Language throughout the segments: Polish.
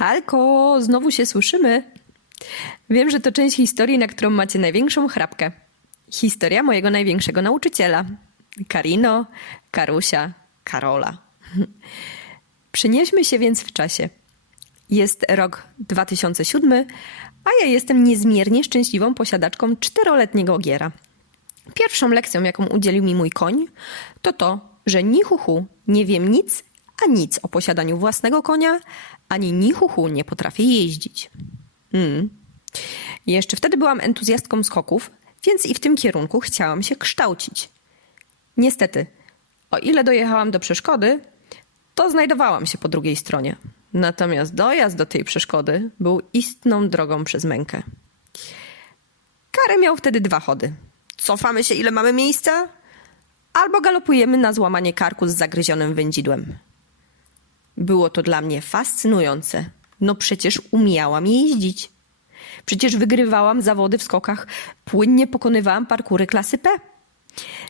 Halko, znowu się słyszymy. Wiem, że to część historii, na którą macie największą chrapkę. Historia mojego największego nauczyciela. Karino, Karusia, Karola. Przynieśmy się więc w czasie. Jest rok 2007, a ja jestem niezmiernie szczęśliwą posiadaczką czteroletniego giera. Pierwszą lekcją, jaką udzielił mi mój koń, to to, że ni nie wiem nic, a nic o posiadaniu własnego konia, ani ni huhu nie potrafię jeździć. Mm. Jeszcze wtedy byłam entuzjastką skoków, więc i w tym kierunku chciałam się kształcić. Niestety, o ile dojechałam do przeszkody, to znajdowałam się po drugiej stronie. Natomiast dojazd do tej przeszkody był istną drogą przez mękę. Karę miał wtedy dwa chody. Cofamy się, ile mamy miejsca, albo galopujemy na złamanie karku z zagryzionym wędzidłem. Było to dla mnie fascynujące. No przecież umiałam jeździć. Przecież wygrywałam zawody w skokach, płynnie pokonywałam parkury klasy P.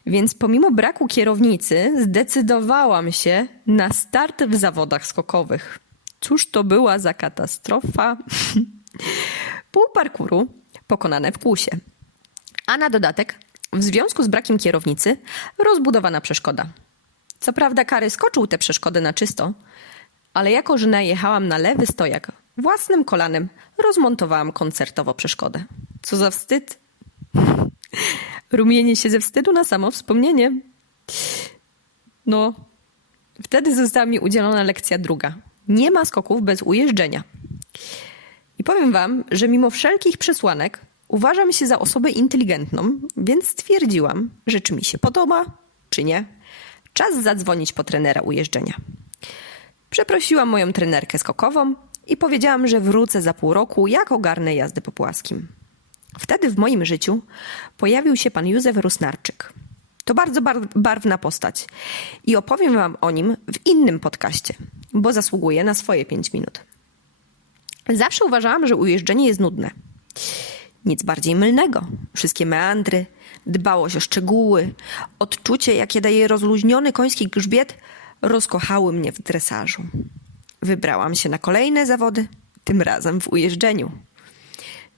Więc pomimo braku kierownicy zdecydowałam się na start w zawodach skokowych. Cóż to była za katastrofa? Pół parkuru pokonane w kłusie. A na dodatek, w związku z brakiem kierownicy, rozbudowana przeszkoda. Co prawda Kary skoczył tę przeszkodę na czysto, ale jako, że najechałam na lewy stojak, własnym kolanem rozmontowałam koncertowo przeszkodę. Co za wstyd. Rumienie się ze wstydu na samo wspomnienie. No, wtedy została mi udzielona lekcja druga. Nie ma skoków bez ujeżdżenia. I powiem wam, że mimo wszelkich przesłanek uważam się za osobę inteligentną, więc stwierdziłam, że czy mi się podoba, czy nie, czas zadzwonić po trenera ujeżdżenia. Przeprosiłam moją trenerkę skokową i powiedziałam, że wrócę za pół roku, jak ogarnę jazdy po płaskim. Wtedy w moim życiu pojawił się pan Józef Rusnarczyk. To bardzo bar- barwna postać i opowiem wam o nim w innym podcaście, bo zasługuje na swoje pięć minut. Zawsze uważałam, że ujeżdżenie jest nudne. Nic bardziej mylnego. Wszystkie meandry, dbałość o szczegóły, odczucie, jakie daje rozluźniony koński grzbiet, rozkochały mnie w dresażu. Wybrałam się na kolejne zawody, tym razem w ujeżdżeniu.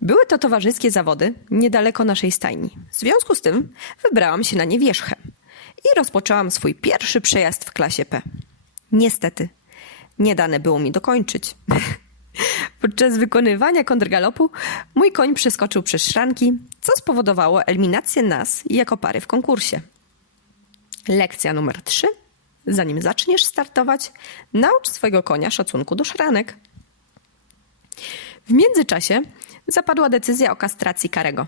Były to towarzyskie zawody niedaleko naszej stajni. W związku z tym wybrałam się na nie wierzchem i rozpoczęłam swój pierwszy przejazd w klasie P. Niestety, nie dane było mi dokończyć. Podczas wykonywania kontrgalopu mój koń przeskoczył przez szranki, co spowodowało eliminację nas jako pary w konkursie. Lekcja numer 3. Zanim zaczniesz startować, naucz swojego konia szacunku do szranek. W międzyczasie zapadła decyzja o kastracji Karego.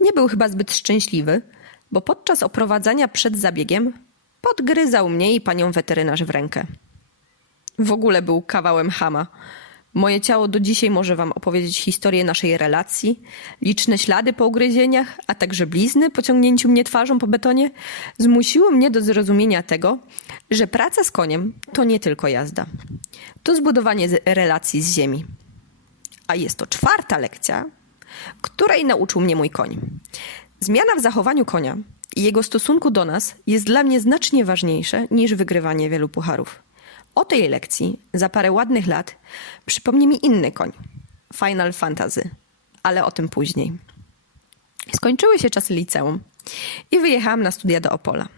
Nie był chyba zbyt szczęśliwy, bo podczas oprowadzania przed zabiegiem podgryzał mnie i panią weterynarz w rękę. W ogóle był kawałem chama. Moje ciało do dzisiaj może wam opowiedzieć historię naszej relacji, liczne ślady po ugryzieniach, a także blizny po ciągnięciu mnie twarzą po betonie zmusiły mnie do zrozumienia tego, że praca z koniem to nie tylko jazda. To zbudowanie relacji z ziemi. A jest to czwarta lekcja, której nauczył mnie mój koń. Zmiana w zachowaniu konia i jego stosunku do nas jest dla mnie znacznie ważniejsze niż wygrywanie wielu pucharów. O tej lekcji za parę ładnych lat przypomni mi inny koń Final Fantasy, ale o tym później. Skończyły się czasy liceum i wyjechałam na studia do Opola.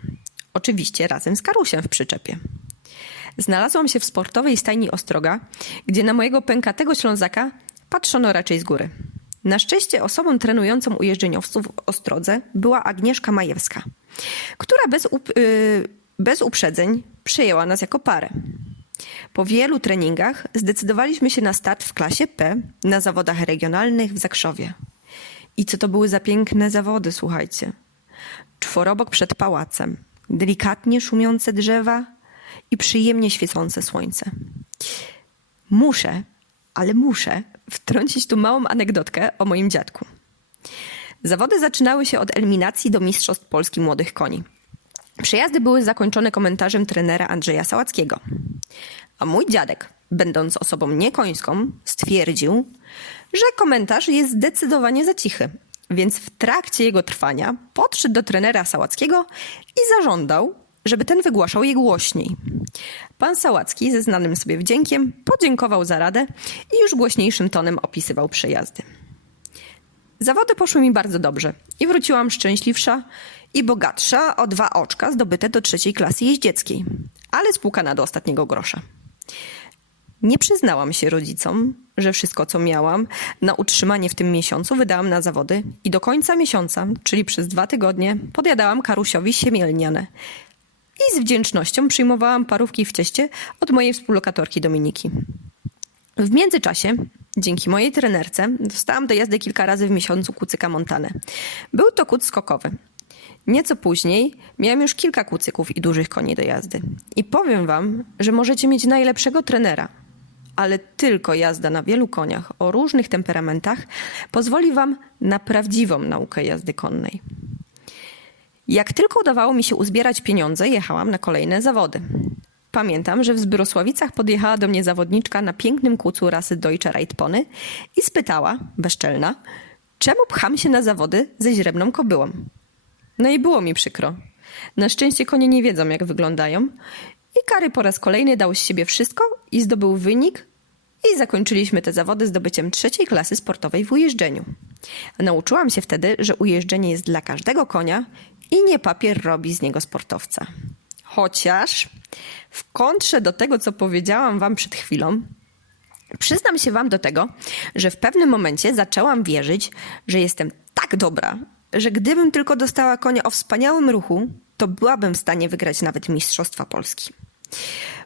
Oczywiście razem z Karusiem w przyczepie. Znalazłam się w sportowej stajni Ostroga, gdzie na mojego pękatego Ślązaka patrzono raczej z góry. Na szczęście osobą trenującą ujeżdżeniowców w Ostrodze była Agnieszka Majewska, która bez, up- y, bez uprzedzeń przyjęła nas jako parę. Po wielu treningach zdecydowaliśmy się na start w klasie P na zawodach regionalnych w Zakrzowie. I co to były za piękne zawody, słuchajcie. Czworobok przed pałacem, delikatnie szumiące drzewa i przyjemnie świecące słońce. Muszę, ale muszę wtrącić tu małą anegdotkę o moim dziadku. Zawody zaczynały się od eliminacji do Mistrzostw Polski Młodych Koni. Przejazdy były zakończone komentarzem trenera Andrzeja Sałackiego. A mój dziadek, będąc osobą niekońską, stwierdził, że komentarz jest zdecydowanie za cichy. Więc w trakcie jego trwania podszedł do trenera Sałackiego i zażądał, żeby ten wygłaszał je głośniej. Pan Sałacki ze znanym sobie wdziękiem podziękował za radę i już głośniejszym tonem opisywał przejazdy. Zawody poszły mi bardzo dobrze i wróciłam szczęśliwsza i bogatsza o dwa oczka zdobyte do trzeciej klasy jeździeckiej, ale spłukana do ostatniego grosza. Nie przyznałam się rodzicom, że wszystko, co miałam na utrzymanie w tym miesiącu, wydałam na zawody i do końca miesiąca, czyli przez dwa tygodnie, podjadałam karusiowi siemielniane. I z wdzięcznością przyjmowałam parówki w cieście od mojej współlokatorki Dominiki. W międzyczasie, dzięki mojej trenerce, dostałam do jazdy kilka razy w miesiącu kucyka Montanę. Był to kuc skokowy. Nieco później miałam już kilka kucyków i dużych koni do jazdy. I powiem wam, że możecie mieć najlepszego trenera, ale tylko jazda na wielu koniach o różnych temperamentach pozwoli wam na prawdziwą naukę jazdy konnej. Jak tylko udawało mi się uzbierać pieniądze, jechałam na kolejne zawody. Pamiętam, że w Zbrosławicach podjechała do mnie zawodniczka na pięknym kucu rasy Deutsche Reitpony i spytała, bezczelna, czemu pcham się na zawody ze źrebną kobyłą. No i było mi przykro. Na szczęście konie nie wiedzą, jak wyglądają. I Kary po raz kolejny dał z siebie wszystko i zdobył wynik. I zakończyliśmy te zawody zdobyciem trzeciej klasy sportowej w ujeżdżeniu. Nauczyłam się wtedy, że ujeżdżenie jest dla każdego konia i nie papier robi z niego sportowca. Chociaż w kontrze do tego, co powiedziałam wam przed chwilą, Przyznam się Wam do tego, że w pewnym momencie zaczęłam wierzyć, że jestem tak dobra, że gdybym tylko dostała konia o wspaniałym ruchu, to byłabym w stanie wygrać nawet Mistrzostwa Polski.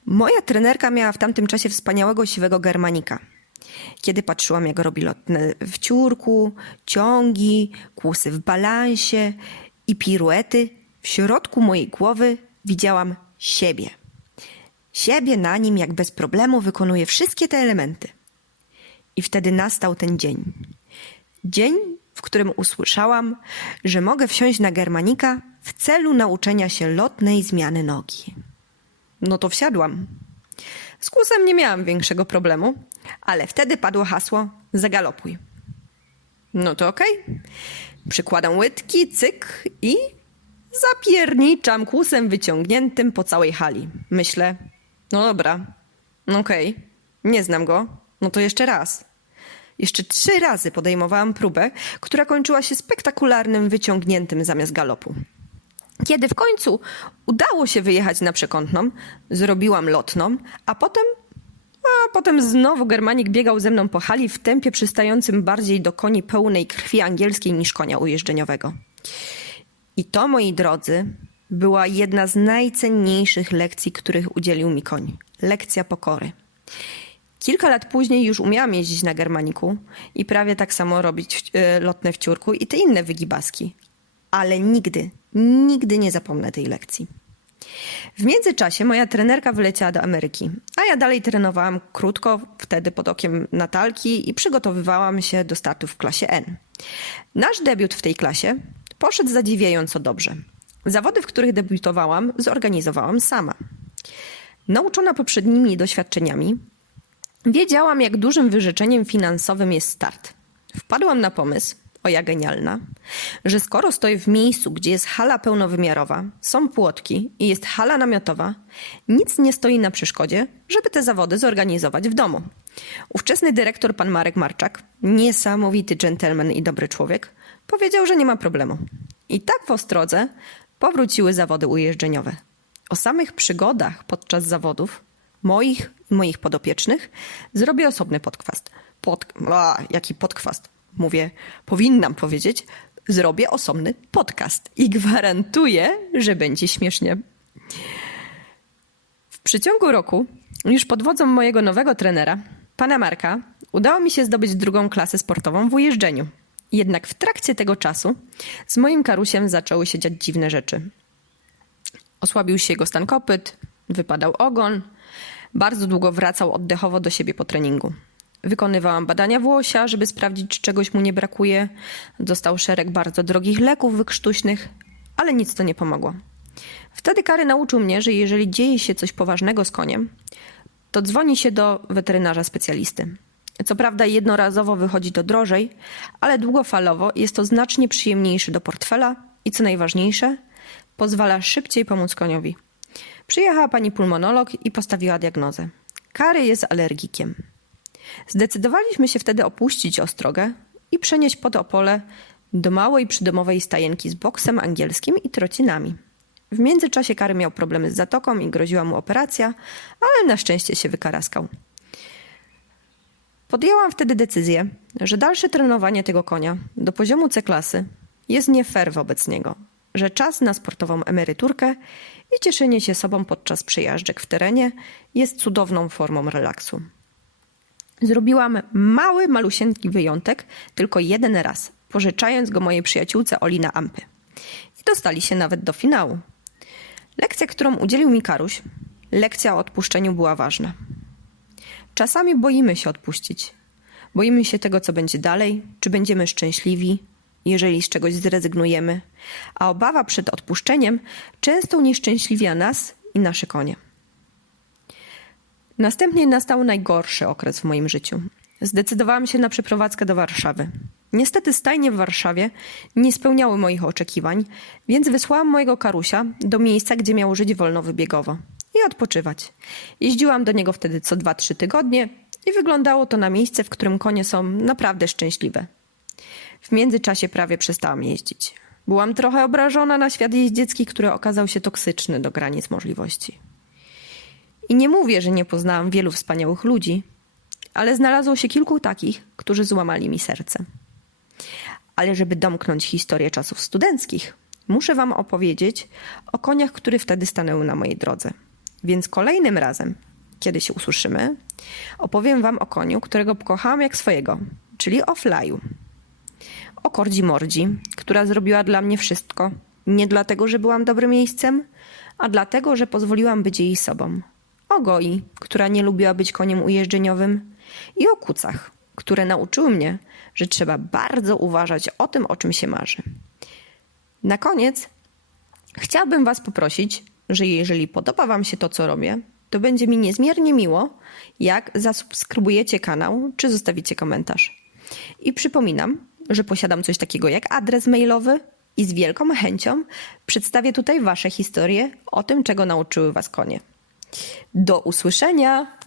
Moja trenerka miała w tamtym czasie wspaniałego siwego germanika. Kiedy patrzyłam, jak robi lotne w ciurku, ciągi, kłusy w balansie i piruety, w środku mojej głowy widziałam siebie. Siebie na nim, jak bez problemu wykonuje wszystkie te elementy. I wtedy nastał ten dzień. Dzień, w którym usłyszałam, że mogę wsiąść na germanika w celu nauczenia się lotnej zmiany nogi. No to wsiadłam. Z kłusem nie miałam większego problemu, ale wtedy padło hasło zagalopuj. No to okej. Przykładam łydki, cyk i zapierniczam kłusem wyciągniętym po całej hali. Myślę, no dobra, no okej, nie znam go, no to jeszcze raz. Jeszcze trzy razy podejmowałam próbę, która kończyła się spektakularnym wyciągniętym zamiast galopu. Kiedy w końcu udało się wyjechać na przekątną, zrobiłam lotną, a potem, a potem znowu Germanik biegał ze mną po hali w tempie przystającym bardziej do koni pełnej krwi angielskiej niż konia ujeżdżeniowego. I to, moi drodzy, była jedna z najcenniejszych lekcji, których udzielił mi koń. Lekcja pokory. Kilka lat później już umiałam jeździć na Germaniku i prawie tak samo robić e, lotne w ciurku i te inne wygibaski. Ale nigdy, nigdy nie zapomnę tej lekcji. W międzyczasie moja trenerka wyleciała do Ameryki, a ja dalej trenowałam krótko, wtedy pod okiem Natalki i przygotowywałam się do startu w klasie N. Nasz debiut w tej klasie poszedł zadziwiająco dobrze. Zawody, w których debiutowałam, zorganizowałam sama. Nauczona poprzednimi doświadczeniami, wiedziałam, jak dużym wyrzeczeniem finansowym jest start. Wpadłam na pomysł, o ja genialna, że skoro stoję w miejscu, gdzie jest hala pełnowymiarowa, są płotki i jest hala namiotowa, nic nie stoi na przeszkodzie, żeby te zawody zorganizować w domu. Ówczesny dyrektor pan Marek Marczak, niesamowity dżentelmen i dobry człowiek, powiedział, że nie ma problemu. I tak w Ostrodze powróciły zawody ujeżdżeniowe. O samych przygodach podczas zawodów, moich moich podopiecznych, zrobię osobny podkwast. Pod... A, jaki podkwast? Mówię, powinnam powiedzieć, zrobię osobny podcast i gwarantuję, że będzie śmiesznie. W przeciągu roku, już pod wodzą mojego nowego trenera, pana Marka, udało mi się zdobyć drugą klasę sportową w ujeżdżeniu. Jednak w trakcie tego czasu z moim karusiem zaczęły się dziać dziwne rzeczy. Osłabił się jego stan kopyt, wypadał ogon, bardzo długo wracał oddechowo do siebie po treningu. Wykonywałam badania włosia, żeby sprawdzić, czy czegoś mu nie brakuje. Dostał szereg bardzo drogich leków wykrztuśnych, ale nic to nie pomogło. Wtedy Kary nauczył mnie, że jeżeli dzieje się coś poważnego z koniem, to dzwoni się do weterynarza specjalisty. Co prawda jednorazowo wychodzi to drożej, ale długofalowo jest to znacznie przyjemniejszy do portfela i co najważniejsze, pozwala szybciej pomóc koniowi. Przyjechała pani pulmonolog i postawiła diagnozę. Kary jest alergikiem. Zdecydowaliśmy się wtedy opuścić Ostrogę i przenieść pod Opole do małej przydomowej stajenki z boksem angielskim i trocinami. W międzyczasie Kary miał problemy z zatoką i groziła mu operacja, ale na szczęście się wykaraskał. Podjęłam wtedy decyzję, że dalsze trenowanie tego konia do poziomu C-klasy jest nie fair wobec niego, że czas na sportową emeryturkę i cieszenie się sobą podczas przejażdżek w terenie jest cudowną formą relaksu. Zrobiłam mały, malusieńki wyjątek, tylko jeden raz, pożyczając go mojej przyjaciółce Oli na ampy. I dostali się nawet do finału. Lekcja, którą udzielił mi Karuś, lekcja o odpuszczeniu była ważna. Czasami boimy się odpuścić. Boimy się tego, co będzie dalej, czy będziemy szczęśliwi, jeżeli z czegoś zrezygnujemy, a obawa przed odpuszczeniem często unieszczęśliwia nas i nasze konie. Następnie nastał najgorszy okres w moim życiu. Zdecydowałam się na przeprowadzkę do Warszawy. Niestety stajnie w Warszawie nie spełniały moich oczekiwań, więc wysłałam mojego karusia do miejsca, gdzie miał żyć wolnowybiegowo i odpoczywać. Jeździłam do niego wtedy co 2-3 tygodnie i wyglądało to na miejsce, w którym konie są naprawdę szczęśliwe. W międzyczasie prawie przestałam jeździć. Byłam trochę obrażona na świat jeździecki, który okazał się toksyczny do granic możliwości. I nie mówię, że nie poznałam wielu wspaniałych ludzi, ale znalazło się kilku takich, którzy złamali mi serce. Ale żeby domknąć historię czasów studenckich, muszę wam opowiedzieć o koniach, które wtedy stanęły na mojej drodze. Więc kolejnym razem, kiedy się usłyszymy, opowiem wam o koniu, którego pokochałam jak swojego, czyli o Flyu. O Kordzi Mordzi, która zrobiła dla mnie wszystko. Nie dlatego, że byłam dobrym miejscem, a dlatego, że pozwoliłam być jej sobą. O Goi, która nie lubiła być koniem ujeżdżeniowym. I o kucach, które nauczyły mnie, że trzeba bardzo uważać o tym, o czym się marzy. Na koniec chciałabym Was poprosić, że jeżeli podoba Wam się to, co robię, to będzie mi niezmiernie miło, jak zasubskrybujecie kanał czy zostawicie komentarz. I przypominam, że posiadam coś takiego jak adres mailowy i z wielką chęcią przedstawię tutaj Wasze historie o tym, czego nauczyły Was konie. Do usłyszenia!